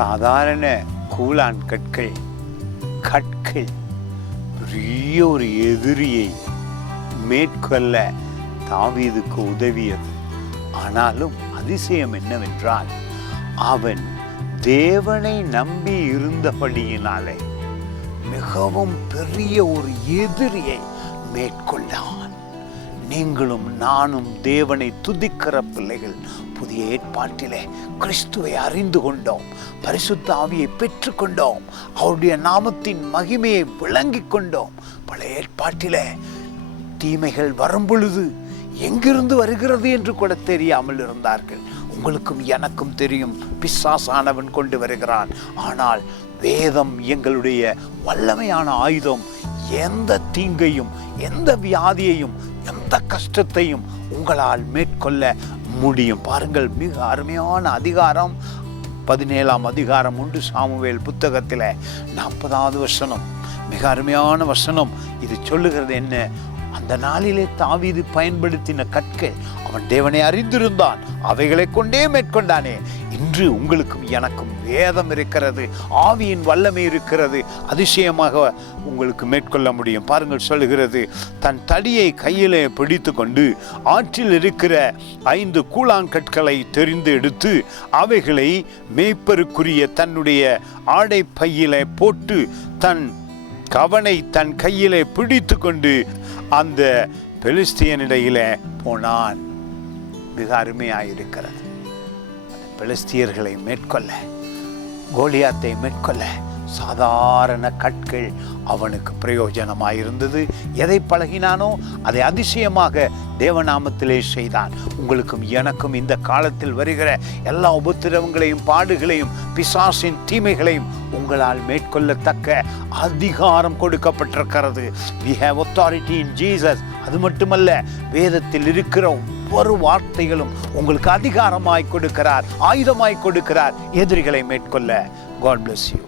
சாதாரண கூழான் கற்கள் பெரிய ஒரு எதிரியை மேற்கொள்ள தாவீதுக்கு உதவியது. ஆனாலும் அதிசயம் என்னவென்றால், அவன் தேவனை நம்பி இருந்தபடியினாலே மிகவும் பெரிய ஒரு எதிரியை மேற்கொண்டான். நீங்களும் நானும் தேவனை துதிக்கிற பிள்ளைகள். புதிய ஏற்பாட்டிலே கிறிஸ்துவை அறிந்து கொண்டோம், பரிசுத்த ஆவியை பெற்று கொண்டோம், அவருடைய நாமத்தின் மகிமையை விளங்கி கொண்டோம். பழைய ஏற்பாட்டிலே தீமைகள் வரும் பொழுது எங்கிருந்து வருகிறது என்று கூட தெரியாமல் இருந்தார்கள். உங்களுக்கும் எனக்கும் தெரியும், பிசாசானவன் கொண்டு வருகிறான். ஆனால் வேதம் எங்களுடைய வல்லமையான ஆயுதம். எந்த தீங்கையும், எந்த வியாதியையும், எந்த கஷ்டத்தையும் உங்களால் மேற்கொள்ள முடியும். பாருங்கள், மிக அருமையான அதிகாரம் 17ஆம் அதிகாரம் 1 சாமுவேல் புத்தகத்தில் 40வது வசனம். மிக அருமையான வசனம். இது சொல்லுகிறது என்ன? அந்த நாளிலே தாவீது பயன்படுத்தின கற்கள், அவன் தேவனை அறிந்திருந்தான், அவைகளை கொண்டே மேற்கொண்டானே. இன்று உங்களுக்கும் எனக்கும் வேதம் இருக்கிறது, ஆவியின் வல்லமை இருக்கிறது, அதிசயமாக உங்களுக்கு மேற்கொள்ள முடியும். பாருங்கள், சொல்லுகிறது, தன் தடியை கையிலே பிடித்து கொண்டு ஆற்றில் இருக்கிற 5 கூழாங்கற்களை தெரிந்து எடுத்து அவைகளை மேய்ப்பருக்குரிய தன்னுடைய ஆடை பையிலே போட்டு தன் கவனை தன் கையிலே பிடித்து கொண்டு அந்த பெலிஸ்தியனிடையிலே போனான். மிக அருமையாயிருக்கிறது. பெலிஸ்தியர்களை மேற்கொள்ள, கோலியாத்தை மேற்கொள்ள சாதாரண கற்கள் அவனுக்கு பிரயோஜனமாயிருந்தது. எதை பழகினானோ அதை அதிசயமாக தேவநாமத்திலே செய்தான். உங்களுக்கும் எனக்கும் இந்த காலத்தில் வருகிற எல்லா உபத்திரவங்களையும், பாடுகளையும், பிசாசின் தீமைகளையும் உங்களால் மேற்கொள்ளத்தக்க அதிகாரம் கொடுக்கப்பட்டிருக்கிறது. We have authority in Jesus. அது மட்டுமல்ல, வேதத்தில் இருக்கிற ஒவ்வொரு வார்த்தைகளும் உங்களுக்கு அதிகாரமாய் கொடுக்கிறார், ஆயுதமாய் கொடுக்கிறார் எதிரிகளை மேற்கொள்ள. God bless you.